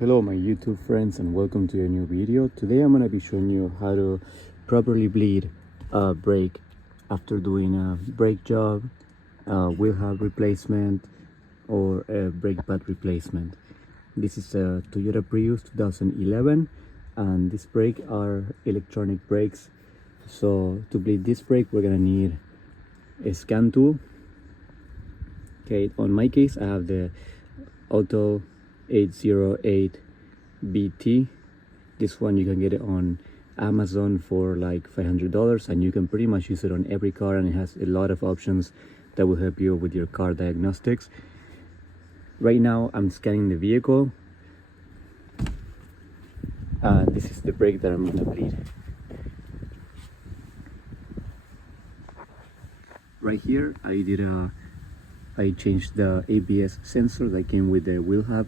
Hello my YouTube friends and welcome to a new video. Today I'm going to be showing you how to properly bleed a brake after doing a brake job, wheel hub replacement or a brake pad replacement. This is a Toyota Prius 2011 and these brakes are electronic brakes. So to bleed this brake we're going to need a scan tool. Okay, on my case I have the Autel 808 BT. This one you can get it on Amazon for like $500 and you can pretty much use it on every car, and it has a lot of options that will help you with your car diagnostics. Right now I'm scanning the vehicle. This is the brake that I'm gonna bleed. Right here I changed the ABS sensor that came with the wheel hub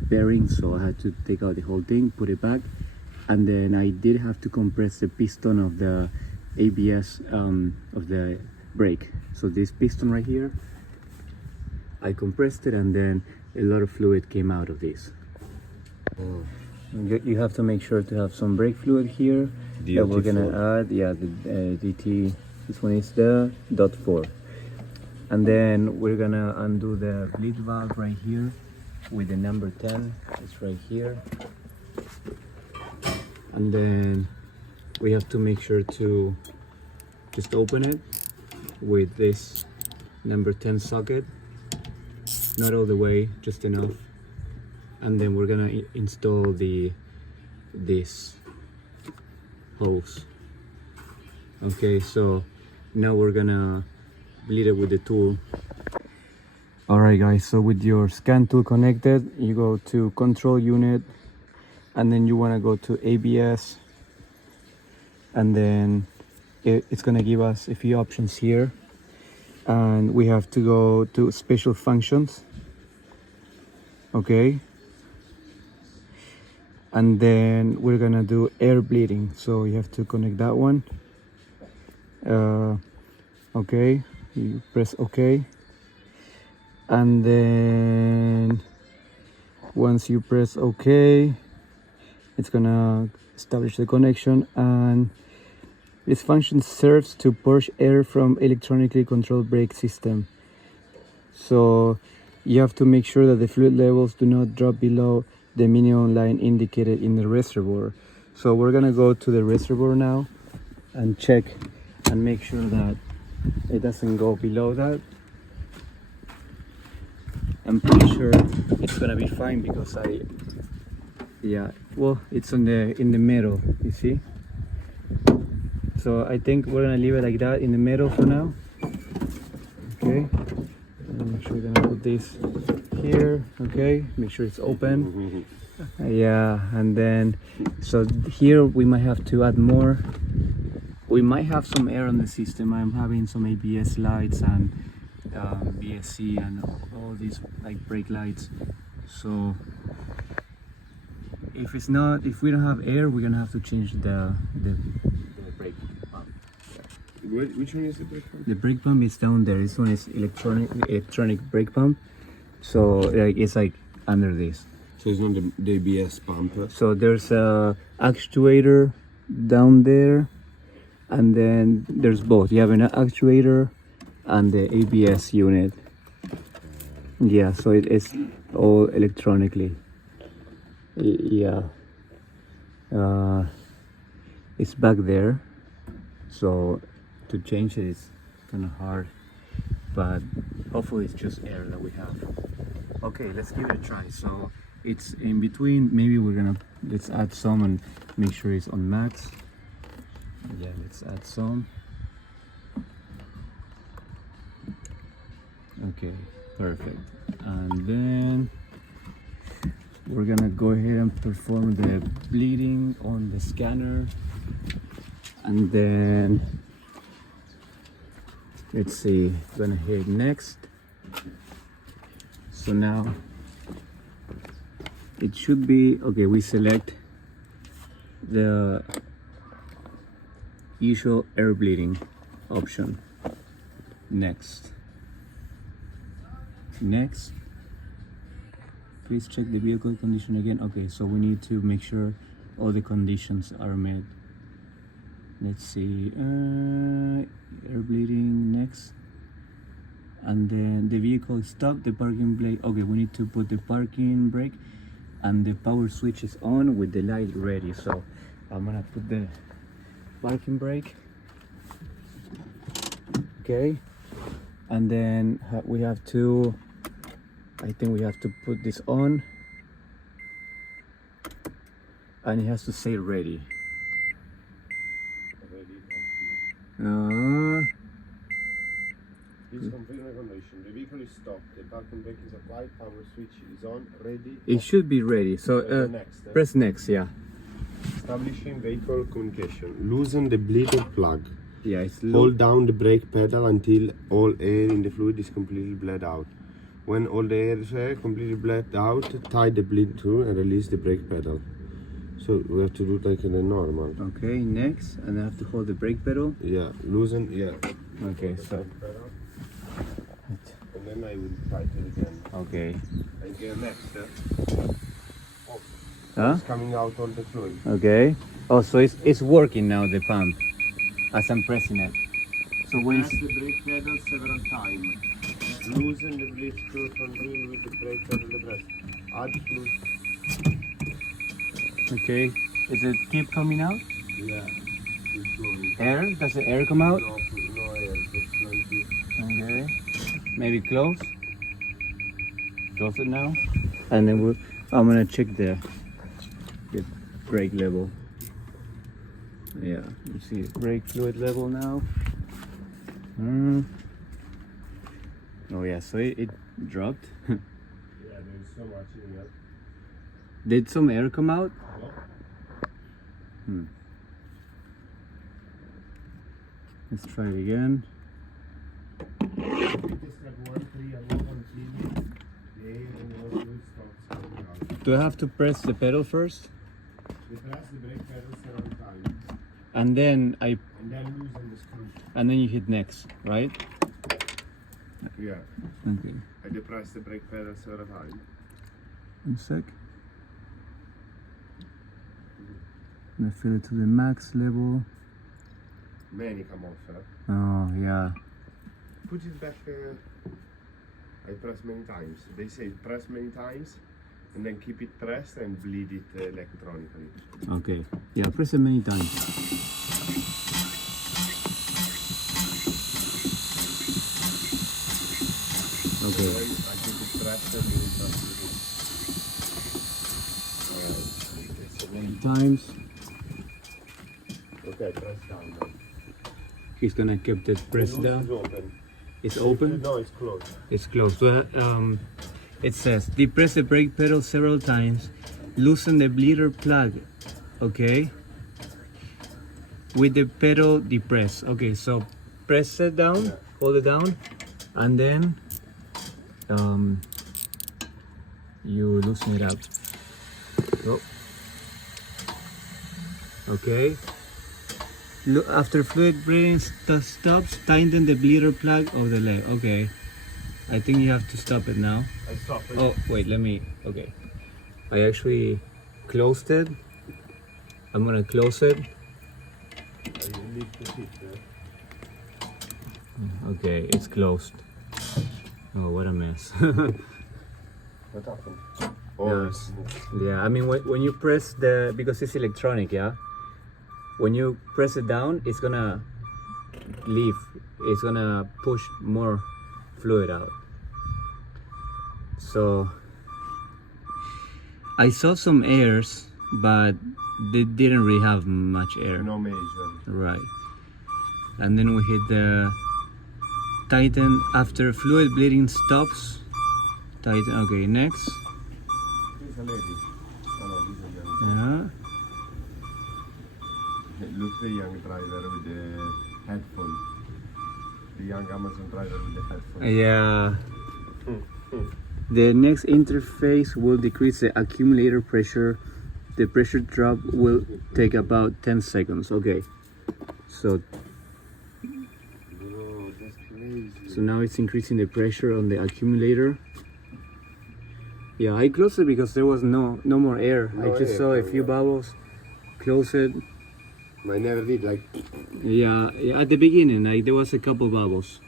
bearing, so I had to take out the whole thing, put it back, and then I did have to compress the piston of the ABS of the brake. So this piston right here, I compressed it and then a lot of fluid came out of this. You have to make sure to have some brake fluid here that we're gonna add. Yeah, the DT, this one is the .4. And then we're gonna undo the bleed valve right here with the number 10. It's right here. And then we have to make sure to just open it with this number 10 socket. Not all the way, just enough. And then we're gonna install this hose. Okay, so now we're gonna bleed it with the tool. Alright guys, so with your scan tool connected, you go to control unit and then you want to go to ABS, and then it's gonna give us a few options here, and we have to go to special functions. Okay, and then we're gonna do air bleeding, so you have to connect that one. Okay, you press OK, and then once you press OK, it's gonna establish the connection, and this function serves to purge air from electronically controlled brake system. So you have to make sure that the fluid levels do not drop below the minimum line indicated in the reservoir. So we're gonna go to the reservoir now and check and make sure that it doesn't go below that. I'm pretty sure it's gonna be fine because well, it's in the middle, you see. So I think we're gonna leave it like that in the middle for now. Okay, make sure we're gonna put this here. Okay, make sure it's open. Yeah, and then so here we might have to add more. We might have some air on the system. I'm having some ABS lights and BSC and all these like brake lights. So if we don't have air, we're gonna have to change the brake pump. Which one is the brake pump? The brake pump is down there. This one is electronic brake pump. So like it's like under this. So it's not the ABS pump. So there's a actuator down there, and then there's both. You have an actuator and the ABS unit. Yeah, so it is all electronically. Yeah, it's back there, so to change it is kind of hard, but hopefully it's just air that we have. Okay, let's give it a try. So it's in between. Maybe let's add some and make sure it's on max. Yeah, let's add some. Okay, perfect. And then we're gonna go ahead and perform the bleeding on the scanner, and then let's see, gonna hit next. So now it should be okay. We select the usual air bleeding option. Next, Please check the vehicle condition again. Okay, so we need to make sure all the conditions are met. Let's see, air bleeding next, and then the vehicle stopped, the parking brake. Okay, we need to put the parking brake, and the power switch is on with the light ready. So I'm gonna put the parking brake. Okay, and then we have to, I think we have to put this on, and it has to say ready. Please confirm the condition. The vehicle is stopped. The parking brake is applied. Power switch is on. Ready. It should be ready. So Next. press next. Yeah. Establishing vehicle communication. Loosen the bleeder plug. Yeah. It's Hold down the brake pedal until all air in the fluid is completely bled out. When all the air is completely bled out, tie the bleed through and release the brake pedal. So we have to do it like in a normal. Okay. Next, and I have to hold the brake pedal. Yeah. Loosen. Yeah. Okay. So. And then I will tighten again. Okay. And get next. Huh? It's coming out all the fluid. Okay. Oh, so it's working now, the pump, as I'm pressing it. So when Press the brake pedal several times. Loosen the bleed screw continue with the brake pedal depressed. Add fluid. okay, is it keep coming out? Yeah. Keep going. Air? Does the air come out? No air, just plenty. Okay. Maybe close. Close it now. And then I'm gonna check the brake level. Yeah, you see brake fluid level now. Oh yeah, so it dropped. Yeah, there's so much in here. Did some air come out? No. Let's try it again. Do I have to press the pedal first? You press the brake pedal several times. And then And then loosen the screw. and then you hit next, right? Yeah. Okay. I depress the brake pedal several times. One sec. And I fill it to the max level. Many come off. Oh yeah. Put it back. I press many times. They say press many times and then keep it pressed and bleed it electronically. Okay. Yeah, press it many times. Okay. I keep it pressed and bleed it. Many times. Okay, press down now. He's gonna keep it pressed The down. nose is open. It's open. No, it's closed. It's closed. So, it says depress the brake pedal several times, loosen the bleeder plug. Okay. With the pedal depressed. Okay, so press it down, hold it down, and then you loosen it up. Oh. Okay. Look, after fluid bleeding stops, tighten the bleeder plug of the leg. Okay. I think you have to stop it now. I stopped it. Oh, wait, let me. Okay. I actually closed it. I'm gonna close it. I leave the seat there. Okay, it's closed. Oh, what a mess. What happened? Oh, Yes. Yeah, I mean, when you press the, because it's electronic, yeah? When you press it down, it's gonna leave. It's gonna push more fluid out. So, I saw some airs, but they didn't really have much air. no major. Right. And then we hit the tighten after fluid bleeding stops. Tighten. Okay, next. He's a lady. Oh no, he's a young. Yeah. Look the young driver with the headphone. The young Amazon driver with the headphone. Yeah. The next interface will decrease the accumulator pressure. The pressure drop will take about 10 seconds. Okay. So Bro, that's crazy. now it's increasing the pressure on the accumulator. Yeah, I closed it because there was no more air. No I just air saw a coming few out. bubbles. Close it. I never did like. Yeah, at the beginning, like there was a couple bubbles.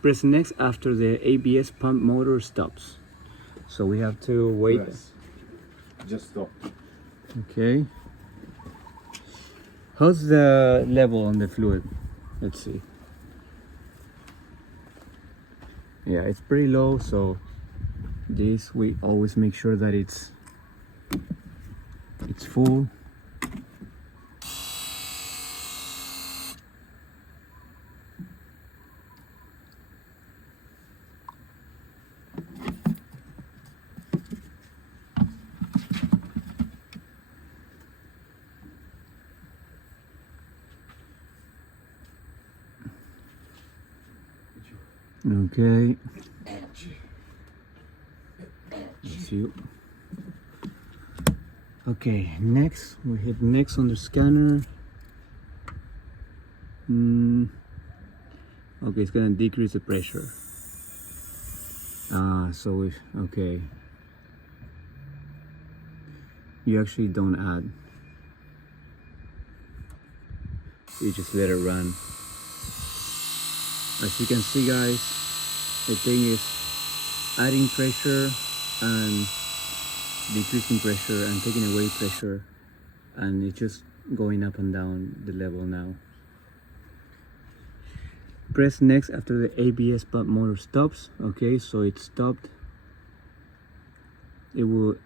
Press next after the ABS pump motor stops. So we have to wait. Press. Just stop. Okay. How's the level on the fluid? Let's see. Yeah, it's pretty low, so this we always make sure that it's full. Okay. Let's see. Okay, next we hit next on the scanner. Okay, it's gonna decrease the pressure. So if okay, you actually don't add. You just let it run. As you can see, guys, the thing is adding pressure and decreasing pressure and taking away pressure, and it's just going up and down the level now. Press next after the ABS pump motor stops. Okay, so it stopped. It will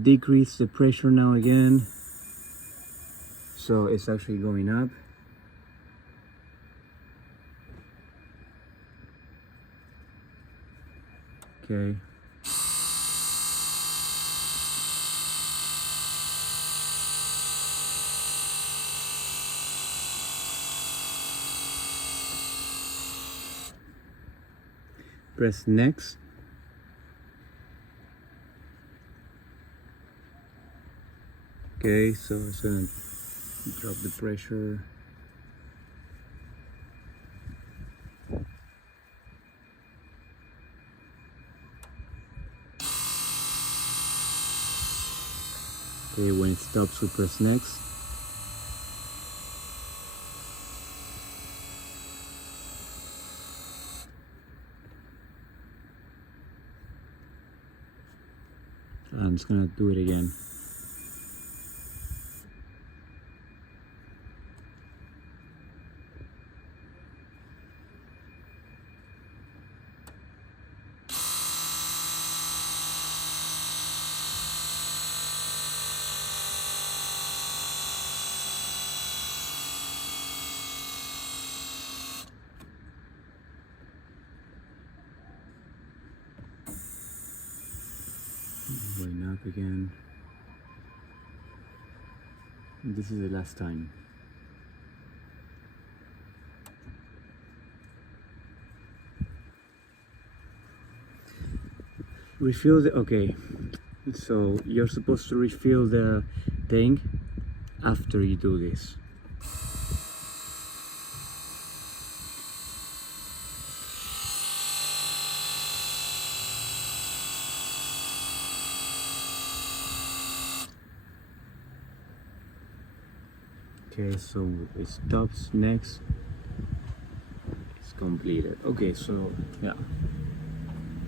decrease the pressure now again, so it's actually going up. Okay. Press next. Okay, so it's gonna drop the pressure. Okay, when it stops, we press next. I'm just gonna do it again. Going up again. This is the last time. Refill the, okay, so you're supposed to refill the tank after you do this. Okay, so it stops next. It's completed. Okay, so yeah,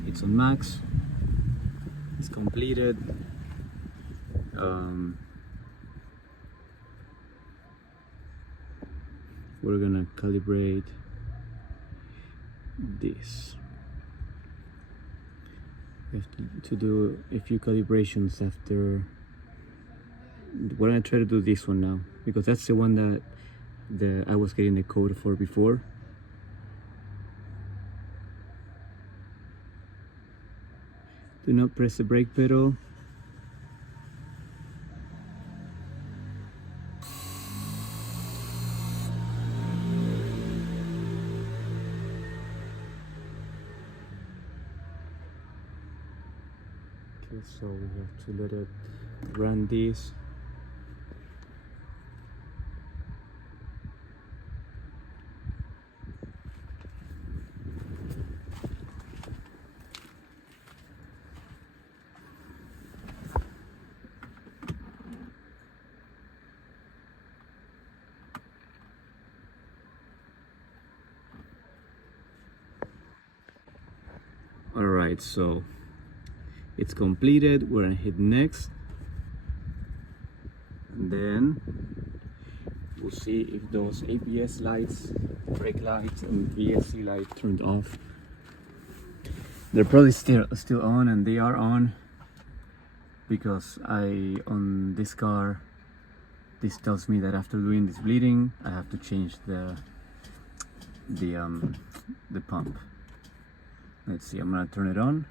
it's on max. It's completed. We're gonna calibrate this. We have to do a few calibrations after. We're gonna try to do this one now because that's the one that I was getting the code for before. Do not press the brake pedal. Okay, so we have to let it run this. right, so it's completed. We're gonna hit next, and then we'll see if those ABS lights, brake lights, and VSC light turned off. They're probably still on, and they are on because on this car, this tells me that after doing this bleeding, I have to change the pump. Let's see, I'm gonna turn it on,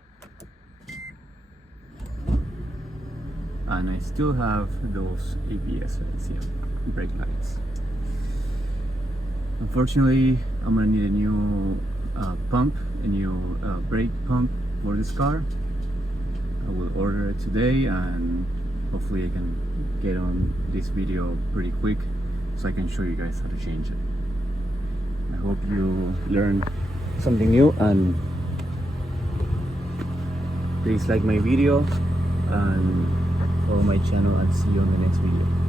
and I still have those ABS lights here, brake lights. Unfortunately, I'm gonna need a new pump, a new brake pump for this car. I will order it today, and hopefully I can get on this video pretty quick so I can show you guys how to change it. I hope you learned something new, and please like my video and follow my channel, and see you on the next video.